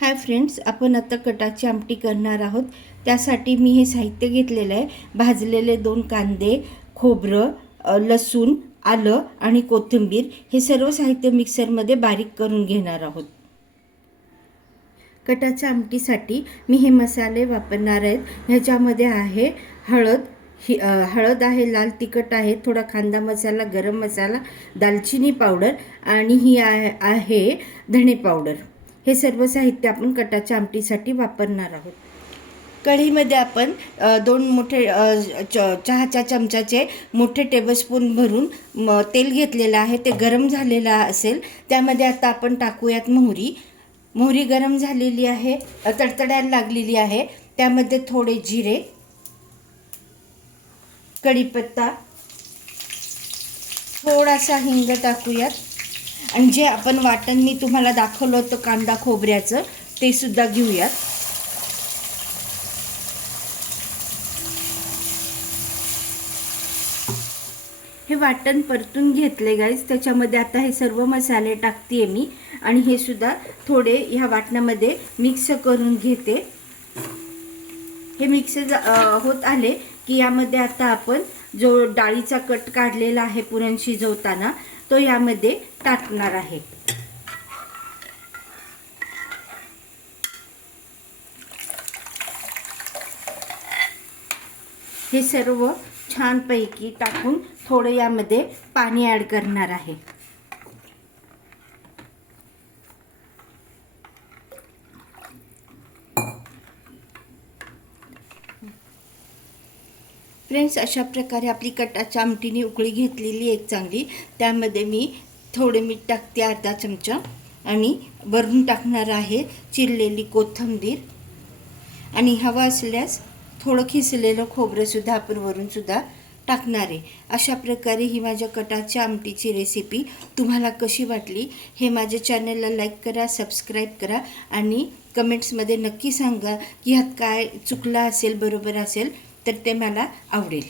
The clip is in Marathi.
हाय फ्रेंड्स, आपण आता कटाची आमटी करणार आहोत। त्यासाठी मी हे साहित्य घेतलेलं आहे। भाजलेले 2 कांदे, खोबरं, लसूण, आलं आणि कोथिंबीर हे सर्व साहित्य मिक्सरमध्ये बारीक करून घेणार आहोत। कटाच्या आमटीसाठी मी हे मसाले वापरणार आहेत। ह्याच्यामध्ये आहे हळद आहे, लाल तिखट आहे, थोडा कांदा मसाला, गरम मसाला, दालचिनी पावडर आणि ही आहे धणे पावडर। हे सर्व साहित्य आपण कटाच्या आमटीसाठी वापरणार आहोत। कढईमध्ये आपण 2 मोठे चहाच्या चमचाचे मोठे टेबलस्पून भरून तेल घेतलेलं आहे। ते गरम झालेलं असेल त्यामध्ये आता आपण टाकूयात मोहरी गरम झालेली आहे, तडतडायला लागलेली आहे। त्यामध्ये थोडे जिरे, कढीपत्ता, थोडासा हिंग टाकूयात आणि जे आपण वाटण मी तुम्हाला दाखवलं होतं कांदा खोबऱ्याचं ते सुद्धा घेऊयात। हे वाटण परतून घेतले गाईज। त्याच्यामध्ये आता हे सर्व मसाले टाकते मी आणि हे सुद्धा थोडे ह्या वाटणामध्ये मिक्स करून घेते। हे मिक्स होत आले की यामध्ये आता आपण जो डाळीचा कट काढलेला आहे पुरण शिजवताना तो यामध्ये टाकणार आहे। हे सर्व छानपैकी टाकून थोडं यामध्ये पाणी ॲड करणार आहे। फ्रेंड्स, अशा प्रकारे आपली कटाच्या आमटीने उकळी घेतलेली एक चांगली। त्यामध्ये मी थोडे मीठ टाकते, अर्धा चमचा, आणि वरून टाकणार आहे चिरलेली कोथिंबीर आणि हवा असल्यास थोडं खिसलेलं खोबरं सुद्धा आपण वरून सुद्धा टाकणार आहे। अशा प्रकारे ही माझ्या कटाच्या आमटीची रेसिपी तुम्हाला कशी वाटली हे माझ्या चॅनलला लाईक करा, सबस्क्राईब करा आणि कमेंट्समध्ये नक्की सांगा की ह्यात काय चुकलं असेल, बरोबर असेल तर ते मला आवडेल।